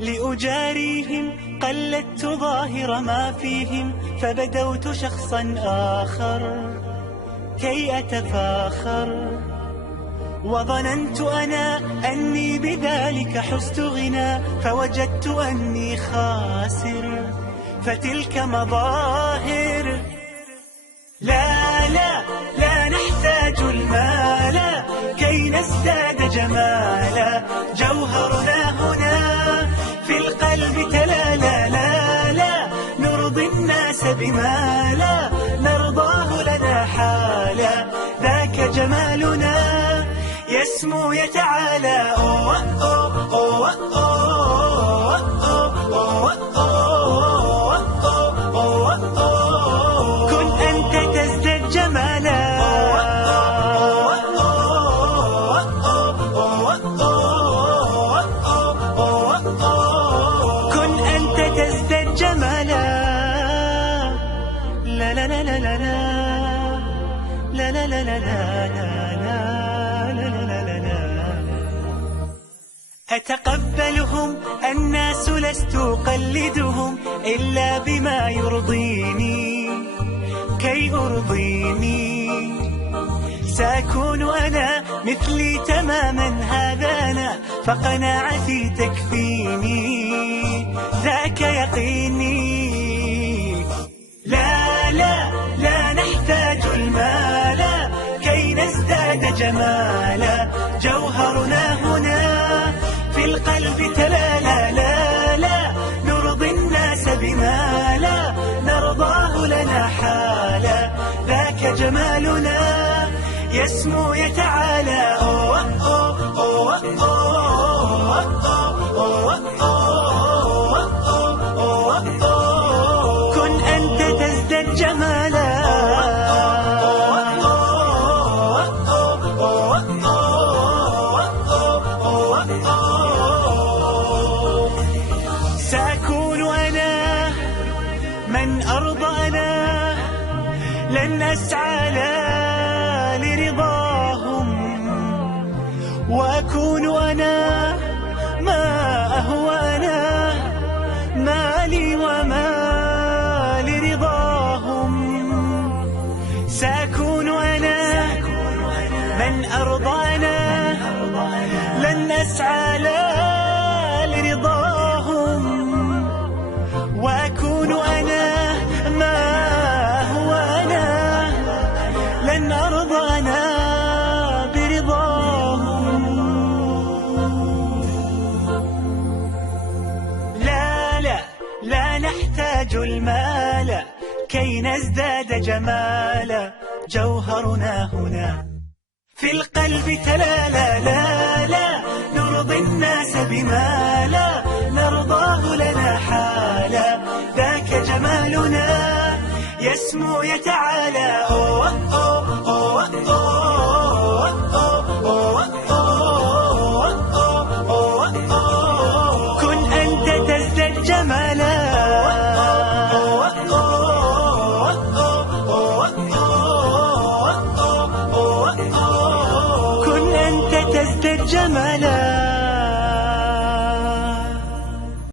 لأجاريهم قلدت ظاهر ما فيهم، فبدوت شخصا آخر كي أتفاخر، وظننت أنا أني بذلك حزت غنى، فوجدت أني خاسر، فتلك مظاهر. لا لا لا نحتاج المال كي نزداد جمالا، جوهرنا هنا في القلب تلالا. لا لا نرضي الناس بما لا نرضاه لنا حالا، ذاك جمالنا يسمو يتعالى. أوه أوه أوه أوه أوه أوه أوه. كن أنت تزداد جمالا، كن أنت تزداد جمالا. لا لا لا لا لا لا لا لا لا لا. أتقبلهم الناس لست أقلدهم، إلا بما يرضيني كي أرضيني. سأكون أنا مثلي تماما، هذا أنا فقناعتي تكفيني، ذاك يقيني. لا لا لا نحتاج المال كي نزداد جمالا، جوهرنا هنا في القلب تلالا. لا لا نرضي الناس بما لا نرضاه لنا حالا، ذاك جمالنا يسمو يتعالى. أوه أوه أوه أوه أوه أوه أوه. كن أنت تزداد جمالا، سأكون أنا من أرضى أنا، لن أسعى لا لرضاهم، وأكون أنا ما أهوى أنا، ما لي وما لرضاهم. سأكون أنا من أرضى أنا، لن أسعى لا لرضاهم، وأكون أنا ما هو أنا، لن أرضى أنا برضاهم. لا لا لا نحتاج المال كي نزداد جمالا، جوهرنا هنا في القلب تلالا. لا لا نرضي الناس بما لا نرضاه لنا حالا، ذاك جمالنا يسمو يتعالى. أوه أوه أوه أوه